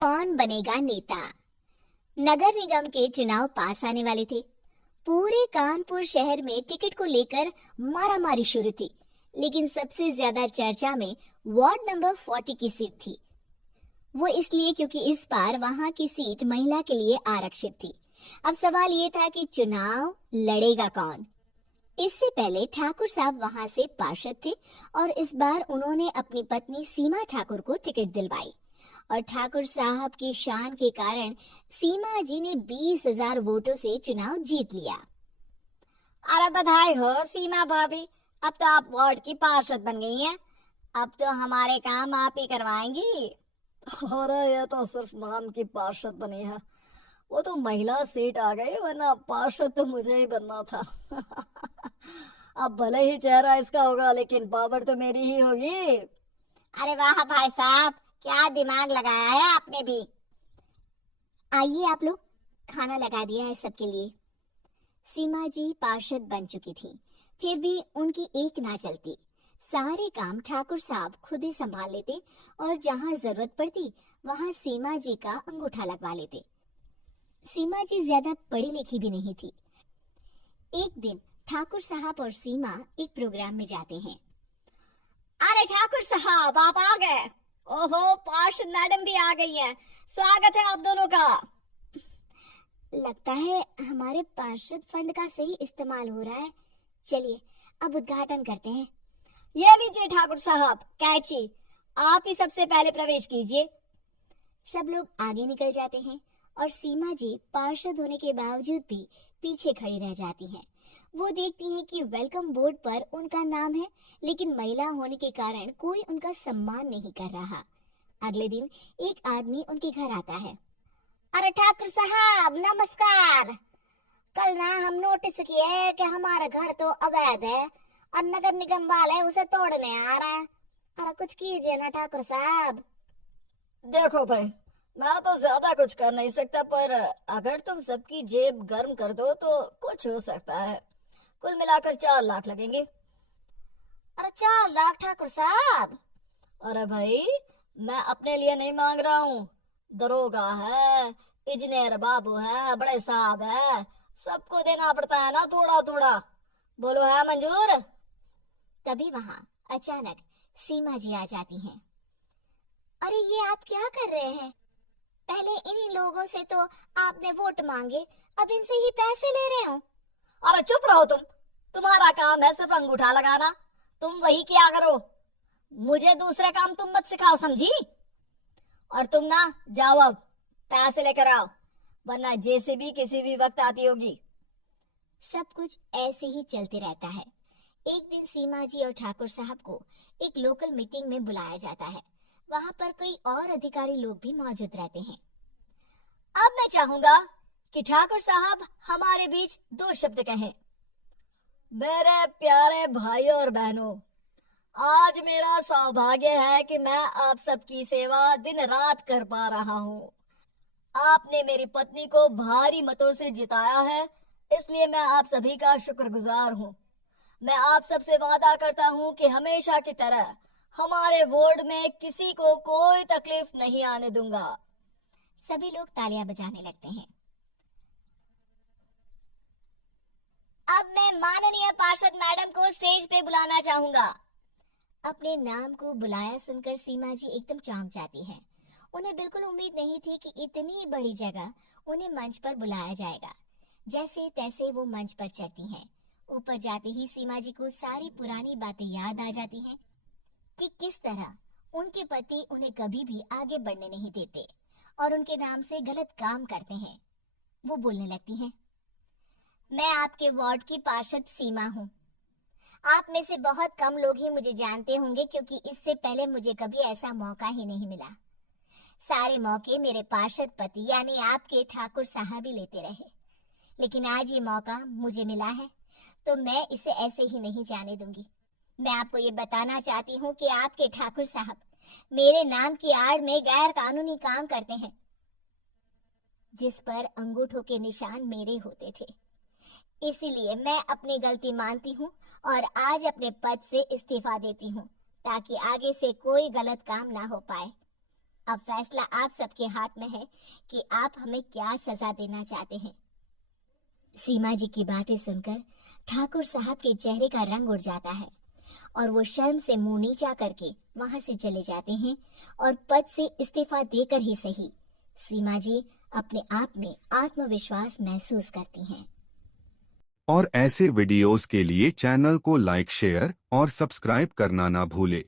कौन बनेगा नेता। नगर निगम के चुनाव पास आने वाले थे। पूरे कानपुर शहर में टिकट को लेकर मारामारी शुरू थी, लेकिन सबसे ज्यादा चर्चा में वार्ड नंबर 40 की सीट थी। वो इसलिए क्योंकि इस बार वहां की सीट महिला के लिए आरक्षित थी। अब सवाल ये था कि चुनाव लड़ेगा कौन। इससे पहले ठाकुर साहब वहां से पार्षद थे और इस बार उन्होंने अपनी पत्नी सीमा ठाकुर को टिकट दिलवाई और ठाकुर साहब की शान के कारण सीमा जी ने 20,000 वोटों से चुनाव जीत लिया। अरे बधाई हो सीमा भाभी, अब तो आप वार्ड की पार्षद बन गई हैं। अब तो हमारे काम आप ही करवाएंगी। अरे ये तो सिर्फ नाम की पार्षद बनी है, वो तो महिला सीट आ गई, वरना पार्षद तो मुझे ही बनना था। अब भले ही चेहरा इसका होगा, लेकिन पावर तो मेरी ही होगी। अरे वाह भाई साहब, क्या दिमाग लगाया है आपने भी। आइए आप लोग, खाना लगा दिया है सबके लिए। सीमा जी पार्षद बन चुकी थी, फिर भी उनकी एक ना चलती। सारे काम ठाकुर साहब खुद ही संभाल लेते और जहां जरूरत पड़ती वहां सीमा जी का अंगूठा लगवा लेते। सीमा जी ज्यादा पढ़ी लिखी भी नहीं थी। एक दिन ठाकुर साहब और सीमा एक प्रोग्राम में जाते हैं। अरे ठाकुर साहब, आप आ गए। ओहो, पार्षद मैडम भी आ गई हैं। स्वागत है आप दोनों का। लगता है हमारे पार्षद फंड का सही इस्तेमाल हो रहा है। चलिए अब उद्घाटन करते हैं। ये लीजिए ठाकुर साहब कैची, आप ही सबसे पहले प्रवेश कीजिए। सब लोग आगे निकल जाते हैं और सीमा जी पार्षद होने के बावजूद भी पीछे खड़ी रह जाती हैं। वो देखती हैं कि वेलकम बोर्ड पर उनका नाम है, लेकिन महिला होने के कारण कोई उनका सम्मान नहीं कर रहा। अगले दिन एक आदमी उनके घर आता है। अरे ठाकुर साहब नमस्कार। कल ना हम नोटिस किए कि हमारा घर तो अवैध है और नगर निगम वाले उसे तोड़ने आ रहे हैं। अरे कुछ कीजिए ना ठाकुर साहब। देखो भाई, मैं तो ज्यादा कुछ कर नहीं सकता, पर अगर तुम सबकी जेब गर्म कर दो तो कुछ हो सकता है। कुल मिलाकर 4 लाख लगेंगे। अरे 4 लाख ठाकुर साहब? अरे भाई, मैं अपने लिए नहीं मांग रहा हूँ। दरोगा है, इंजीनियर बाबू है, बड़े साहब है, सबको देना पड़ता है ना थोड़ा थोड़ा। बोलो है मंजूर? तभी वहाँ अचानक सीमा जी आ जाती हैं। अरे ये आप क्या कर रहे हैं? पहले इन्हीं लोगों से तो आपने वोट मांगे, अब इनसे ही पैसे ले रहे हो। अरे चुप रहो तुम, तुम्हारा काम है सिर्फ अंगूठा लगाना, तुम वही किया करो। मुझे दूसरे काम तुम मत सिखाओ, समझी? और तुम ना जाओ, अब पैसे लेकर आओ, वरना जेसीबी किसी भी वक्त आती होगी। सब कुछ ऐसे ही चलते रहता है। एक दिन सीमा जी और ठाकुर साहब को एक लोकल मीटिंग में बुलाया जाता है। वहां पर कई और अधिकारी लोग भी मौजूद रहते हैं। अब मैं चाहूंगा कि ठाकुर साहब हमारे बीच 2 शब्द कहें। मेरे प्यारे भाइयों और बहनों, आज मेरा सौभाग्य है कि मैं आप सबकी सेवा दिन रात कर पा रहा हूँ। आपने मेरी पत्नी को भारी मतों से जिताया है, इसलिए मैं आप सभी का शुक्रगुजार हूँ। मैं आप सबसे वादा करता हूँ कि हमेशा की तरह हमारे वार्ड में किसी को कोई तकलीफ नहीं आने दूंगा। सभी लोग तालियां बजाने लगते हैं। अब मैं माननीय पार्षद मैडम को स्टेज पे बुलाना चाहूंगा। अपने नाम को बुलाया सुनकर सीमा जी एकदम चौंक जाती हैं। उन्हें बिल्कुल उम्मीद नहीं थी कि इतनी बड़ी जगह उन्हें मंच पर बुलाया जाएगा। जैसे तैसे वो मंच पर चढ़ती हैं। ऊपर जाते ही सीमा जी को सारी पुरानी बातें याद आ जाती हैं कि किस तरह उनके पति उन्हें कभी भी आगे बढ़ने नहीं देते और उनके नाम से गलत काम करते हैं। वो बोलने लगती हैं। मैं आपके वार्ड की पार्षद सीमा हूँ। आप में से बहुत कम लोग ही मुझे जानते होंगे, क्योंकि इससे पहले मुझे कभी ऐसा मौका ही नहीं मिला। सारे मौके मेरे पार्षद पति यानी आपके ठाकुर साहब ही लेते रहे, लेकिन आज ये मौका मुझे मिला है तो मैं इसे ऐसे ही नहीं जाने दूंगी। मैं आपको ये बताना चाहती हूँ कि आपके ठाकुर साहब मेरे नाम की आड़ में गैर कानूनी काम करते हैं, जिस पर अंगूठों के निशान मेरे होते थे। इसीलिए मैं अपनी गलती मानती हूँ और आज अपने पद से इस्तीफा देती हूँ, ताकि आगे से कोई गलत काम ना हो पाए। अब फैसला आप सबके हाथ में है कि आप हमें क्या सजा देना चाहते हैं। सीमा जी की बातें सुनकर ठाकुर साहब के चेहरे का रंग उड़ जाता है और वो शर्म से मुंह नीचा करके वहां से चले जाते हैं और पद से इस्तीफा देकर ही सही सीमा जी अपने आप में आत्मविश्वास महसूस करती हैं। और ऐसे वीडियोस के लिए चैनल को लाइक, शेयर और सब्सक्राइब करना ना भूले।